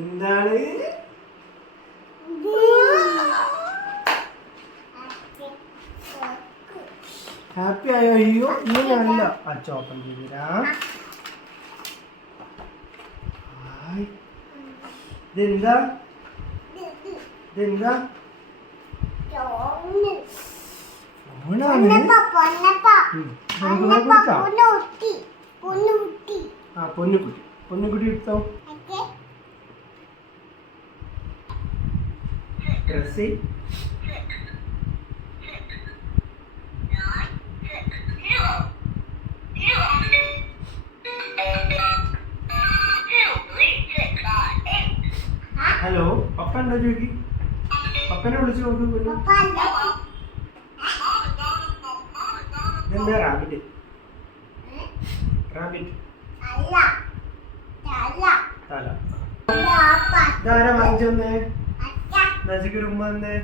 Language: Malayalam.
എന്താണ്? ഹാപ്പി ആയോ? അയ്യോ ഇങ്ങനെയല്ല. അച്ഛ ഓപ്പൺ ചെയ്തിരാ. ഇതെന്താ? ഇതെന്താ? പൊന്നുകുട്ടി. പൊന്നുകുട്ടി എടുത്തോ. ഡ്രസ് ഹലോ, പപ്പ ഉണ്ടോ ചോദിക്കി? പപ്പനെ വിളിച്ചു നോക്ക്. ഇതെന്താ? റാബിറ്റ്. റാബിറ്റ് തല. ഇതാരാ വാങ്ങിച്ചു തന്നേ? നജിക്ക് ഉമ്മ തന്നേ?